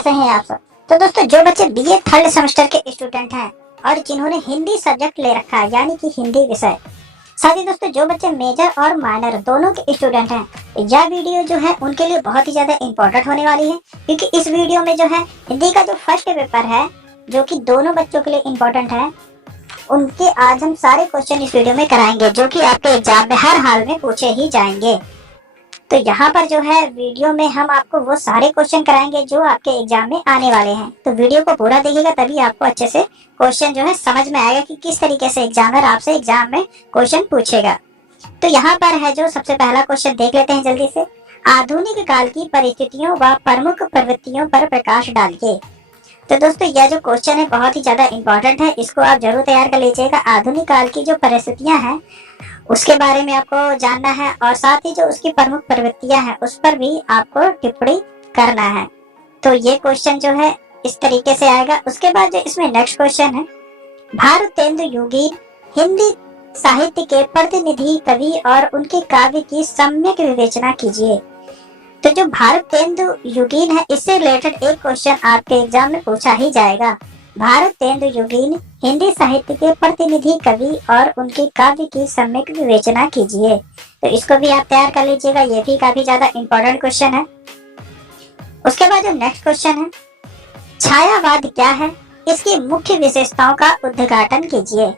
कैसे हैं आप सब। तो दोस्तों जो बच्चे बीए थर्ड सेमेस्टर के स्टूडेंट हैं और जिन्होंने हिंदी सब्जेक्ट ले रखा है यानी कि हिंदी विषय, साथ ही दोस्तों जो बच्चे मेजर और माइनर दोनों के स्टूडेंट हैं, यह वीडियो जो है उनके लिए बहुत ही ज्यादा इंपॉर्टेंट होने वाली है, क्योंकि इस वीडियो में जो है हिंदी का जो फर्स्ट पेपर है जो कि दोनों बच्चों के लिए इम्पोर्टेंट है, उनके आज हम सारे क्वेश्चन इस वीडियो में कराएंगे जो कि आपके एग्जाम में हर हाल में पूछे ही जाएंगे। तो यहाँ पर जो है वीडियो में हम आपको वो सारे क्वेश्चन कराएंगे जो आपके एग्जाम में आने वाले हैं। तो वीडियो को पूरा देखिएगा तभी आपको अच्छे से क्वेश्चन जो है समझ में आएगा कि किस तरीके से एग्जामिनर आपसे एग्जाम में क्वेश्चन पूछेगा। तो यहाँ पर है जो सबसे पहला क्वेश्चन देख लेते हैं जल्दी से। आधुनिक काल की परिस्थितियों व प्रमुख प्रवृत्तियों पर प्रकाश डालिए। तो दोस्तों यह जो क्वेश्चन है बहुत ही ज्यादा इंपॉर्टेंट है, इसको आप जरूर तैयार कर लीजिएगा। आधुनिक काल की जो परिस्थितियां हैं उसके बारे में आपको जानना है और साथ ही जो उसकी प्रमुख प्रवृत्तियां हैं उस पर भी आपको टिप्पणी करना है। तो ये क्वेश्चन जो है इस तरीके से आएगा। उसके बाद जो इसमें नेक्स्ट क्वेश्चन है, भारतेंदु युगीन हिंदी साहित्य के प्रतिनिधि कवि और उनके काव्य की सम्यक विवेचना कीजिए। तो जो भारतेंदु युगीन है इससे रिलेटेड एक क्वेश्चन आपके एग्जाम में पूछा ही जाएगा। भारतेंदु युगीन हिंदी साहित्य के प्रतिनिधि कवि और उनके काव्य की सम्यक विवेचना कीजिए। तो इसको भी आप तैयार कर लीजिएगा, ये भी काफी ज्यादा इंपॉर्टेंट क्वेश्चन है। उसके बाद जो नेक्स्ट क्वेश्चन है, छायावाद क्या है, इसकी मुख्य विशेषताओं का उद्घाटन कीजिए।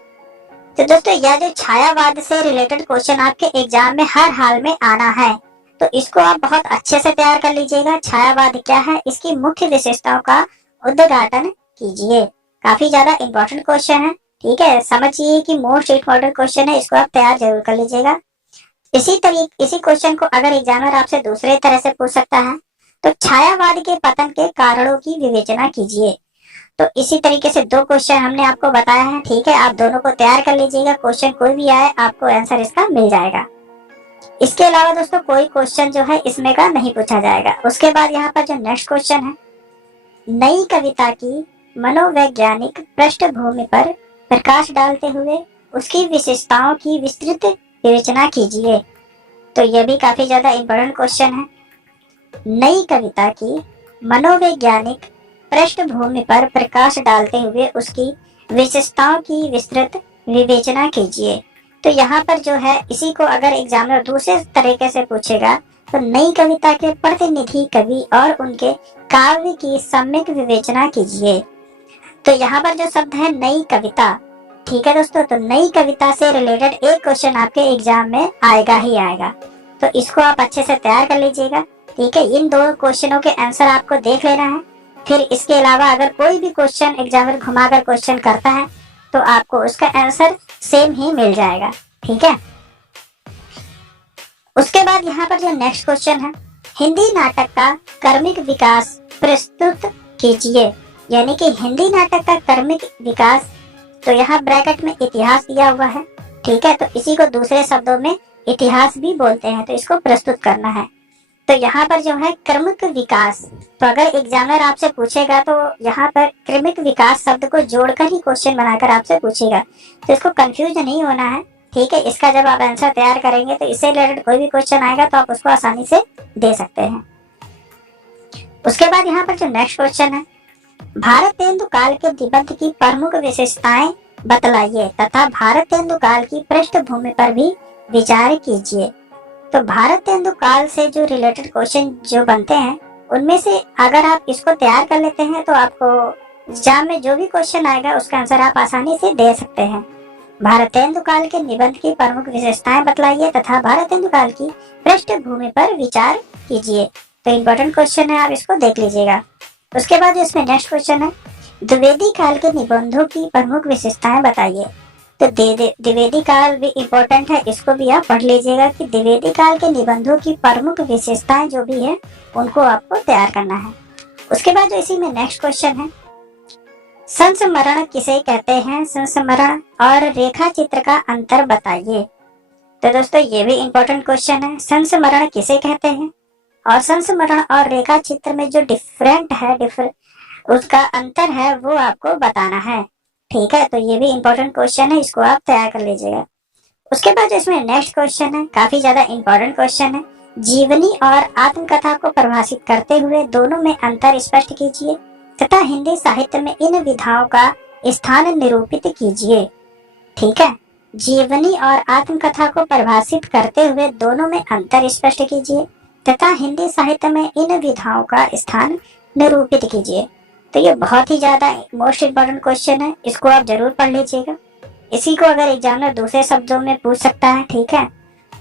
तो दोस्तों यह जो छायावाद से रिलेटेड क्वेश्चन आपके एग्जाम में हर हाल में आना है, तो इसको आप बहुत अच्छे से तैयार कर लीजिएगा। छायावाद क्या है, इसकी मुख्य विशेषताओं का उद्घाटन कीजिए। काफी ज्यादा इंपॉर्टेंट क्वेश्चन है, ठीक है। समझिए कि मोस्ट इंपॉर्टेंट क्वेश्चन है, इसको आप तैयार जरूर कर लीजिएगा। इसी क्वेश्चन को अगर एग्जामिनर आपसे दूसरे तरह से पूछ सकता है तो छायावाद के पतन के कारणों की विवेचना कीजिए। तो इसी तरीके से दो क्वेश्चन हमने आपको बताया है, ठीक है। आप दोनों को तैयार कर लीजिएगा, क्वेश्चन कोई भी आए आपको आंसर इसका मिल जाएगा। इसके अलावा दोस्तों कोई क्वेश्चन जो है इसमें का नहीं पूछा जाएगा। उसके बाद यहाँ पर जो नेक्स्ट क्वेश्चन है, नई कविता की मनोवैज्ञानिक पृष्ठभूमि पर प्रकाश डालते हुए उसकी विशेषताओं की विस्तृत विवेचना कीजिए। तो यह भी काफी ज्यादा इंपॉर्टेंट क्वेश्चन है। नई कविता की मनोवैज्ञानिक पृष्ठभूमि पर प्रकाश डालते हुए उसकी विशेषताओं की विस्तृत विवेचना कीजिए। तो यहाँ पर जो है इसी को अगर एग्जामिनर दूसरे तरीके से पूछेगा तो नई कविता के प्रतिनिधि कवि और उनके काव्य की सम्यक विवेचना कीजिए। तो यहाँ पर जो शब्द है नई कविता, ठीक है दोस्तों। तो नई कविता से रिलेटेड एक क्वेश्चन आपके एग्जाम में आएगा ही आएगा, तो इसको आप अच्छे से तैयार कर लीजिएगा, ठीक है। इन दो क्वेश्चनों के आंसर आपको देख लेना है। फिर इसके अलावा अगर कोई भी क्वेश्चन एग्जामिनर घुमाकर क्वेश्चन करता है तो आपको उसका आंसर सेम ही मिल जाएगा, ठीक है। उसके बाद यहाँ पर जो नेक्स्ट क्वेश्चन है, हिंदी नाटक का क्रमिक विकास प्रस्तुत कीजिए। यानी कि हिंदी नाटक का क्रमिक विकास, तो यहाँ ब्रैकेट में इतिहास दिया हुआ है, ठीक है। तो इसी को दूसरे शब्दों में इतिहास भी बोलते हैं, तो इसको प्रस्तुत करना है। तो यहाँ पर जो है क्रमिक विकास, तो अगर एग्जामिनर आपसे पूछेगा तो यहाँ पर क्रमिक विकास शब्द को जोड़कर ही क्वेश्चन बनाकर आपसे पूछेगा, तो इसको कंफ्यूज नहीं होना है, ठीक है। इसका जब आप आंसर तैयार करेंगे तो इससे रिलेटेड कोई भी क्वेश्चन आएगा तो आप उसको आसानी से दे सकते हैं। उसके बाद यहाँ पर जो नेक्स्ट क्वेश्चन है, भारतेंदु काल के निबंध की प्रमुख विशेषताएं बतलाइए तथा भारतेंदु काल की पृष्ठभूमि पर भी विचार कीजिए। तो भारतेंदु काल से जो रिलेटेड क्वेश्चन जो बनते हैं उनमें से अगर आप इसको तैयार कर लेते हैं तो आपको एग्जाम में जो भी क्वेश्चन आएगा उसका आंसर आप आसानी से दे सकते हैं। भारतेंदु काल के निबंध की प्रमुख विशेषताएं बतलाइए तथा भारतेंदु काल की पृष्ठभूमि पर विचार कीजिए। तो इम्पोर्टेंट क्वेश्चन है, आप इसको देख लीजिएगा। उसके बाद इसमें नेक्स्ट क्वेश्चन है, द्विवेदी काल के निबंधों की प्रमुख विशेषताएं बताइए। तो द्विवेदी काल भी इम्पोर्टेंट है, इसको भी आप पढ़ लीजिएगा कि द्विवेदी काल के निबंधों की प्रमुख विशेषताएं जो भी है उनको आपको तैयार करना है। उसके बाद जो इसी में नेक्स्ट क्वेश्चन है, संस्मरण किसे कहते हैं, संस्मरण और रेखा चित्र का अंतर बताइए। तो दोस्तों ये भी इम्पोर्टेंट क्वेश्चन है, संस्मरण किसे कहते हैं और संस्मरण और रेखा चित्र में जो डिफरेंट है उसका अंतर है वो आपको बताना है, ठीक है। तो ये भी इम्पोर्टेंट क्वेश्चन है, इसको आप तैयार कर लीजिएगा। उसके बाद इसमें नेक्स्ट क्वेश्चन है, काफी ज्यादा इम्पोर्टेंट क्वेश्चन है, जीवनी और आत्मकथा को परिभाषित करते हुए दोनों में अंतर स्पष्ट कीजिए तथा हिंदी साहित्य में इन विधाओं का स्थान निरूपित कीजिए। ठीक है, जीवनी और आत्मकथा को परिभाषित करते हुए दोनों में अंतर स्पष्ट कीजिए तथा हिंदी साहित्य में इन विधाओं का स्थान निरूपित कीजिए। तो ये बहुत ही ज्यादा मोस्ट इम्पोर्टेंट क्वेश्चन है, इसको आप जरूर पढ़ लीजिएगा। इसी को अगर एग्जामिनर दूसरे शब्दों में पूछ सकता है। ठीक है,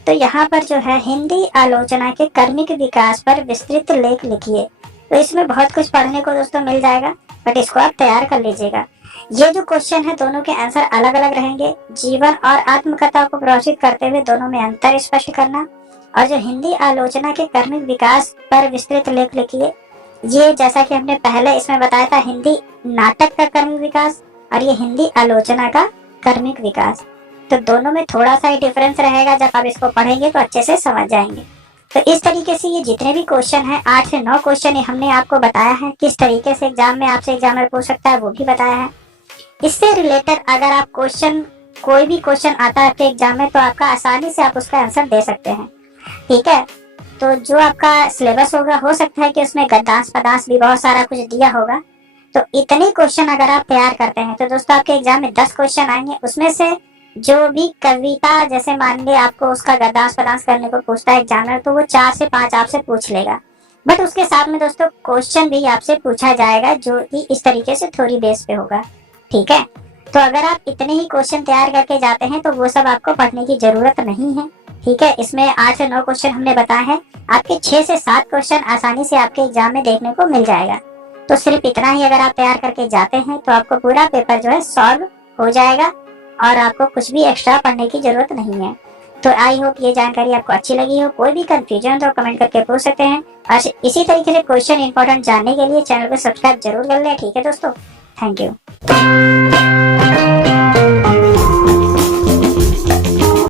तो यहाँ पर जो है हिंदी आलोचना के कर्मिक विकास पर विस्तृत लेख लिखिए। तो इसमें बहुत कुछ पढ़ने को दोस्तों मिल जाएगा, बट इसको आप तैयार कर लीजिएगा। ये जो क्वेश्चन है दोनों के आंसर अलग अलग रहेंगे। जीवन और आत्मकथा को प्रदर्शित करते हुए दोनों में अंतर स्पष्ट करना, और जो हिंदी आलोचना के कर्मिक विकास पर विस्तृत लेख लिखिए, ये जैसा कि हमने पहले इसमें बताया था, हिंदी नाटक का कर्मिक विकास और ये हिंदी आलोचना का कर्मिक विकास। तो दोनों में थोड़ा सा ही डिफरेंस रहेगा, जब आप इसको पढ़ेंगे तो अच्छे से समझ जाएंगे। तो इस तरीके से ये जितने भी क्वेश्चन हैं 8 से 9 क्वेश्चन हमने आपको बताया है किस तरीके से एग्जाम में आपसे एग्जामिनर पूछ सकता है, वो भी बताया है। इससे रिलेटेड अगर आप कोई भी क्वेश्चन आता है आपके एग्जाम में, तो आपका आसानी से आप उसका आंसर दे सकते हैं। ठीक है, तो जो आपका सिलेबस होगा, हो सकता है कि उसमें गद्यांश पदांश भी बहुत सारा कुछ दिया होगा। तो इतने क्वेश्चन अगर आप तैयार करते हैं तो दोस्तों आपके एग्जाम में 10 क्वेश्चन आएंगे। उसमें से जो भी कविता, जैसे मान ली आपको उसका गद्यांश पदांश करने को पूछता है एग्जामिनर, तो वो 4 से 5 आपसे पूछ लेगा। बट उसके साथ में दोस्तों क्वेश्चन भी आपसे पूछा जाएगा जो कि इस तरीके से थ्योरी बेस पे होगा। ठीक है, तो अगर आप इतने ही क्वेश्चन तैयार करके जाते हैं तो वो सब आपको पढ़ने की जरूरत नहीं है। ठीक है, इसमें 8 से 9 क्वेश्चन हमने बताए हैं, आपके 6 से 7 क्वेश्चन आसानी से आपके एग्जाम में देखने को मिल जाएगा। तो सिर्फ इतना ही अगर आप तैयार करके जाते हैं तो आपको पूरा पेपर जो है सॉल्व हो जाएगा और आपको कुछ भी एक्स्ट्रा पढ़ने की जरूरत नहीं है। तो आई होप ये जानकारी आपको अच्छी लगी हो। कोई भी कंफ्यूजन तो कमेंट करके पूछ सकते हैं, और इसी तरीके से क्वेश्चन इंपॉर्टेंट जानने के लिए चैनल को सब्सक्राइब जरूर कर लें। ठीक है दोस्तों, थैंक यू।